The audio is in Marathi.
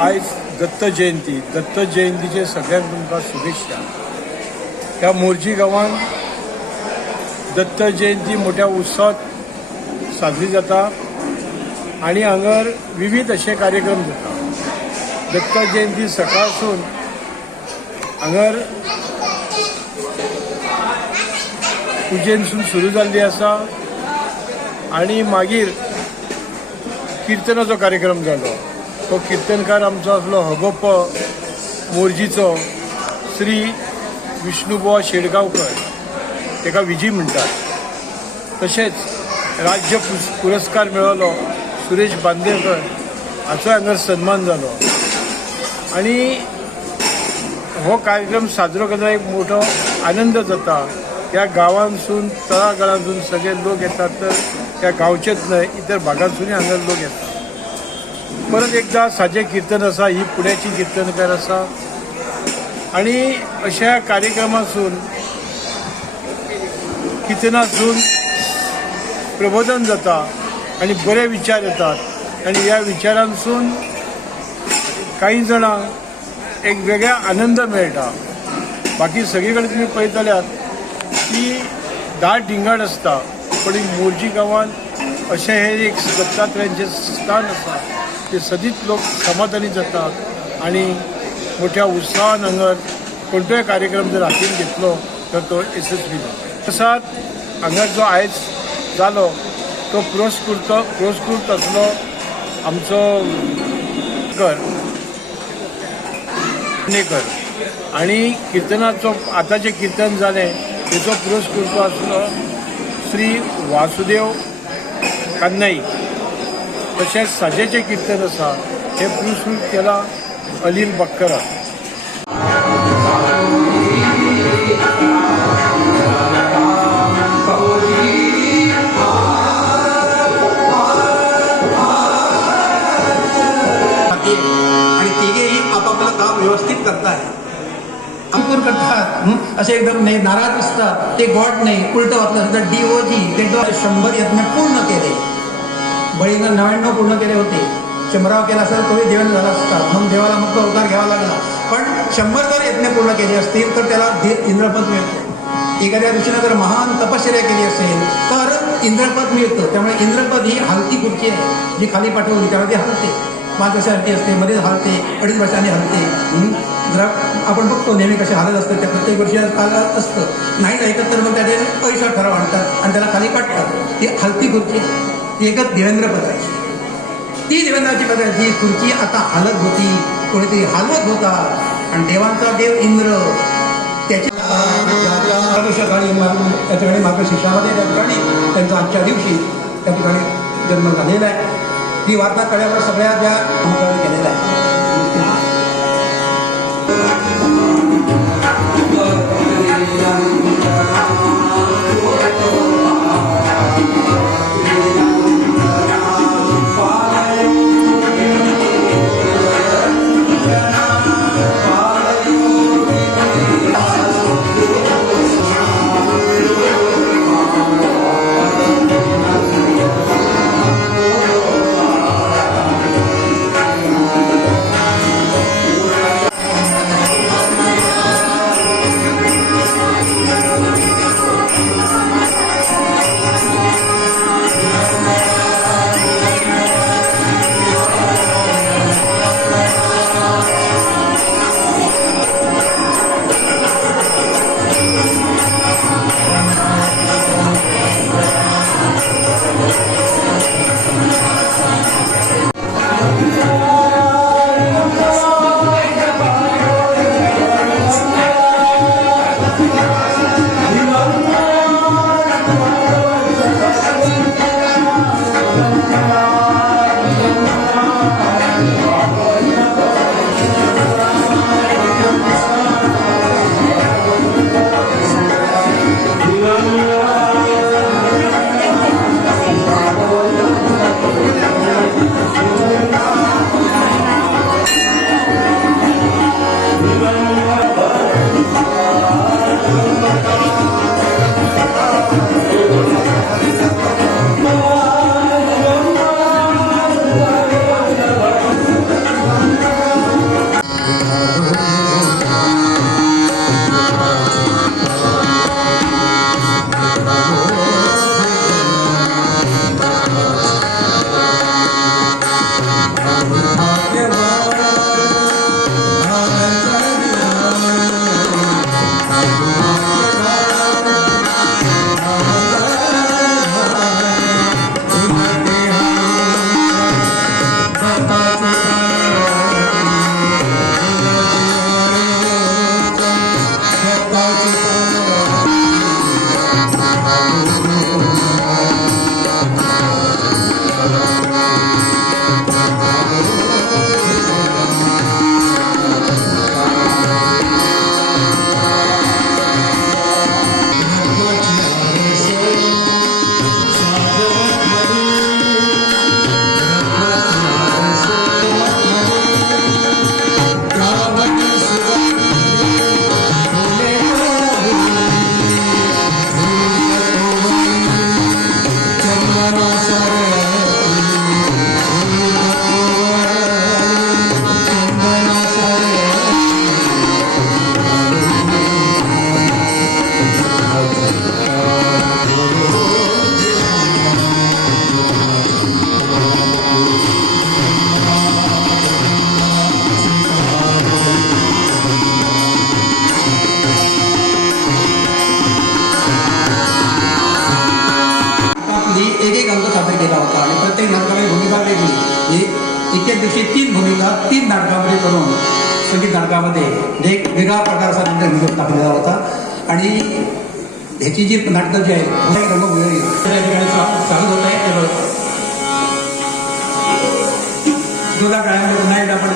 आज दत्त जयंतीचे सगळ्यांक तुमकां शुभेच्छा। ह्या मोर्जी गांवांत दत्त जयंती मोठ्या उत्सवात साजरी जाता आणि हांगर विविध असे कार्यक्रम जाता। दत्त जयंती सकाळसून हांगर पुजेनसून सुरू जाल्ली आसा आणि मागीर किर्तनाचो कार्यक्रम जालो। तो किर्तनकार आमचो आसलो हगोप्प मोर्जीचो श्री विष्णुबुवा शेडगांवकर, ताका विजी म्हणटात। तशेंच राज्य पुरस्कार मेळ्ळलो सुरेश बांदेकर हाचो हांगर सन्मान जालो आणि हो कार्यक्रम साजरो करतना एक मोठो आनंद जाता। ह्या गांवांसून तळागाळांसून सगळे लोक येतात, तर ह्या गांवचेच न्हय इतर भागांसूनय हांगा लोक येतात। परत एकदा साजें कीर्तन आसा, ही पुण्याची कीर्तनकार आसा आणि अशा कार्यक्रमासून किर्तनासून प्रबोधन जाता आणि बरे विचार येतात आणि ह्या विचारांसून काही जाणांक एक वेगळा आनंद मेळटा। बाकी सगळी कडेन तुमी पळयतल्यार की दाट दिंगाड आसता, पण मोर्जी गांवांत अशें हे एक दत्तात्रयांचें स्थान आसा, ते सदींच लोक समाधानी जातात आणि मोठ्या उत्साहान हांगर कोणतोय कार्यक्रम जर हातीन घेतलो तर तो यशस्वी जाता। तसाच हांगर जो आयज जालो तो पुरस्कृत असलो आमचो नेकर आणि किर्तनाचो आतां जें कीर्तन जालें तेचो पुरस्कृत आसलो श्री वासुदेव कान्नाई। तशेंच साजेचें कीर्तन आसा हे पुरस्कृत केला अनिल बक्करा। आणि तिघेही आपापलं काम व्यवस्थित करताय, अंकुर करतात। असे एकदम नाही नाराज असतात, ते गॉड नाही उलट वाचलं तर DOG ते 100 यज्ञ पूर्ण केले। बळीनं 99 पूर्ण केले होते, 100राव केला असेल तोही देवाने झाला असता, म्हणून देवाला मग तो अवतार घ्यावा लागला। पण 100 जर यज्ञ पूर्ण केले असतील तर त्याला इंद्रपद मिळतं। एखाद्या ऋषीनं जर महान तपश्चर्या केली असेल तर इंद्रपद मिळतं। त्यामुळे इंद्रपद ही हलती खुर्ची आहे, जी खाली पाठवली त्यामुळे ती हलते, 5 वर्षांची असते, मध्ये हलते, 2.5 वर्षांनी हलते। जरा आपण बघतो नेहमी कसे हालत असतात, त्या प्रत्येक वर्षी काल असतं, नाही ऐकत तर मग त्याचे पैसा ठराव आणतात आणि त्याला खाली पाठतात। ती हलती खुर्ची, ती एकच देवेंद्र पदाची, ती देवेंद्राची पदाची खुर्ची आता हालत होती, कोणीतरी हलवत होता आणि देवांचा देव इंद्र त्याच्या सकाळी त्या ठिकाणी मार्गशीर्षामध्ये त्या ठिकाणी त्यांचा आजच्या दिवशी त्या ठिकाणी जन्म झालेला आहे। ही वार्ता कळल्यावर सगळ्या त्या केलेल्या आहे। नाटकामध्ये करून संगीत नाटकामध्ये जे एक वेगळा प्रकारचा निर्णय टाकलेला होता. आणि ह्याची जी नाटकं जी आहेत रंगभूमी त्या ठिकाणी स्वागत होत आहे. जोरदार टाळ्यांमध्ये पुन्हा एकदा आपण